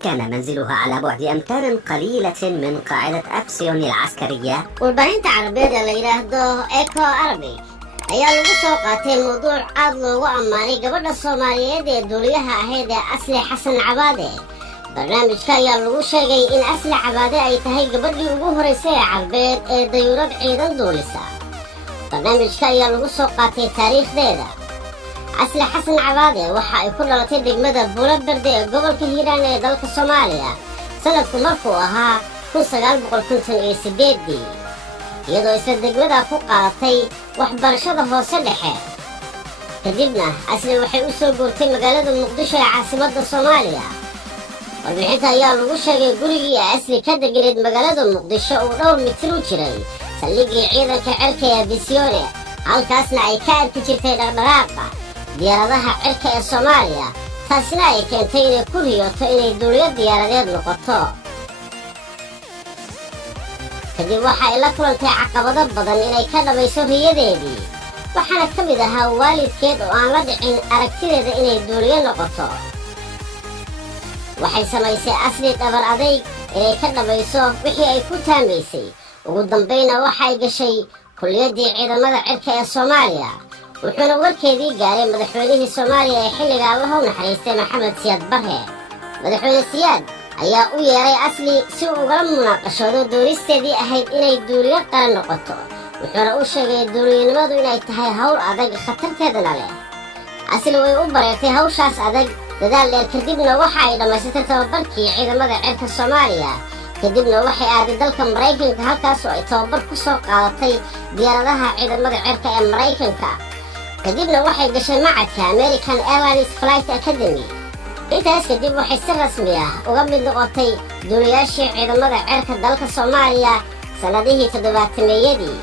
كان منزلها على بعد أمتار قليلة من قاعدة أبسيون العسكرية. warbaahinta carabeed ee la yiraahdo Eco Arabic ayaa lagu soo qaatay mowduuc aad loogu ammaanay gabadha Soomaaliyeed ee duuliyaha ahayd ee Asli Xasan Cabaade. barnaamijka ayaa lagu sheegay in Asli Cabaade ay tahay gabadhii ugu horeysay ee Carabeed ee dayuurad ciidan duulisa. barnaamijka ayaa lagu soo qaatay taariikhdeeda. Asli Xasan Cabaade waxa ay ku dhalatay degmada Buulaberde ee gobolka Hiiraan ee dalka Soomaaliya sanadku markuu ahaa 1958 iyadoo isla degmada ku qaadatay waxbarashada hoose dhexe. kadibna Asli waxay u soo guurtay magaalada Muqdisho ee caasimadda Soomaaliya. warbixinta ayaa lagu sheegay gurigii Asli ka deganeed magaalada Muqdisho uu dhowr mitir u jiray saldhiggii ciidanka cirka ee Abisiyoone, halkaasna ay ka arki jirtay dhaqdhaqaaqa diyaaradaha cirka ee Soomaaliya, taasina ay keentay inay ku riyooto inay duuliyo diyaaradeed noqoto. kadib waxa ay la kulantay caqabado badan inay ka dhamayso riyadeedii, waxaana ka mid ahaa waalidkeed oo aan la dhicin aragtideeda inay duuliyo noqoto. waxay samaysay Asli dhabar adayg inay ka dhamayso wixii ay ku taamaysay. ugu dambayna waxay gashay kulliyadii ciidamada cirka ee Soomaaliya, wuxuuna warkeedii gaaray madaxweynihii Soomaaliya ee xilliga Allah u naxariistay Maxamed Siyaad Barre. madaxweyne Siyaad ayaa u yeeray Asli si uu ugala munaaqashoodo doonisteedii ahayd inay duuliyo qaran noqoto, wuxuuna u sheegay duuliyanimadu inay tahay hawl adag khatarteedana leh. Asli way u bareertay hawshaas adag dadaal dheer, kadibna waxa ay dhammaysatay tababarkii ciidamada cirka Soomaaliya. kadibna waxay aaday dalka Maraykanka, halkaasoo ay tababar ku soo qaadatay diyaaradaha ciidamada cirka ee Maraykanka. kadibna waxay gashay macadka American Airlines Flight Academy. intaas kadib waxay si rasmi ah uga mid noqotay duuliyaashii ciidamada cirka dalka Soomaaliya sanadihii 70-meeyadii.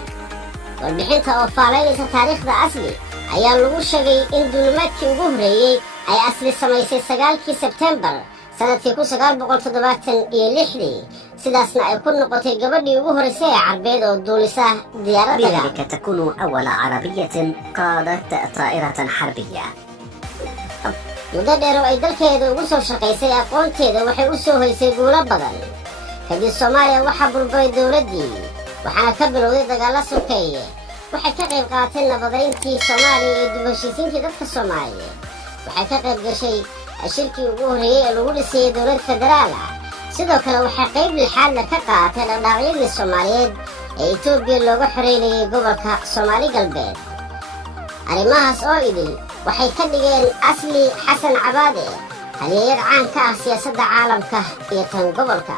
warbixinta oo faalaynaysa taariikhda Asli ayaa lagu sheegay in duulimaadkii ugu horreeyey ay Asli samaysay 9 Sebtembar sanadkii 1976, sidaasna ay ku noqotay gabadhii ugu horeysay ee Carabeed oo duulisa diyaaradda. بذلك تكون أول عربية قادت طائرة حربية. muddo dheer oo ay dalkeeda ugu soo shaqaysay aqoonteeda waxay u soo hoysay guulo badan. kadib Soomaaliya waxaa burburay dowladdii, waxaana ka bilowday dagaalla sokeeye. waxay ka qayb qaadatay nabadayntii Soomaaliya iyo dib u heshiisiintii dadka Soomaaliyeed. waxay ka qayb gashay shirkii ugu horreeyey ee lagu dhisay dowlad federaal ah. sidoo kale waxay qayb lixaadna ka qaadatay dhaqdhaqaaqyadii Soomaaliyeed ee Itoobiya looga xoreynayay gobolka Soomaali galbeed. arrimahaas oo idil waxay ka dhigeen Asli Xasan Cabaade halyeeyad caan ka ah siyaasadda caalamka iyo tan gobolka.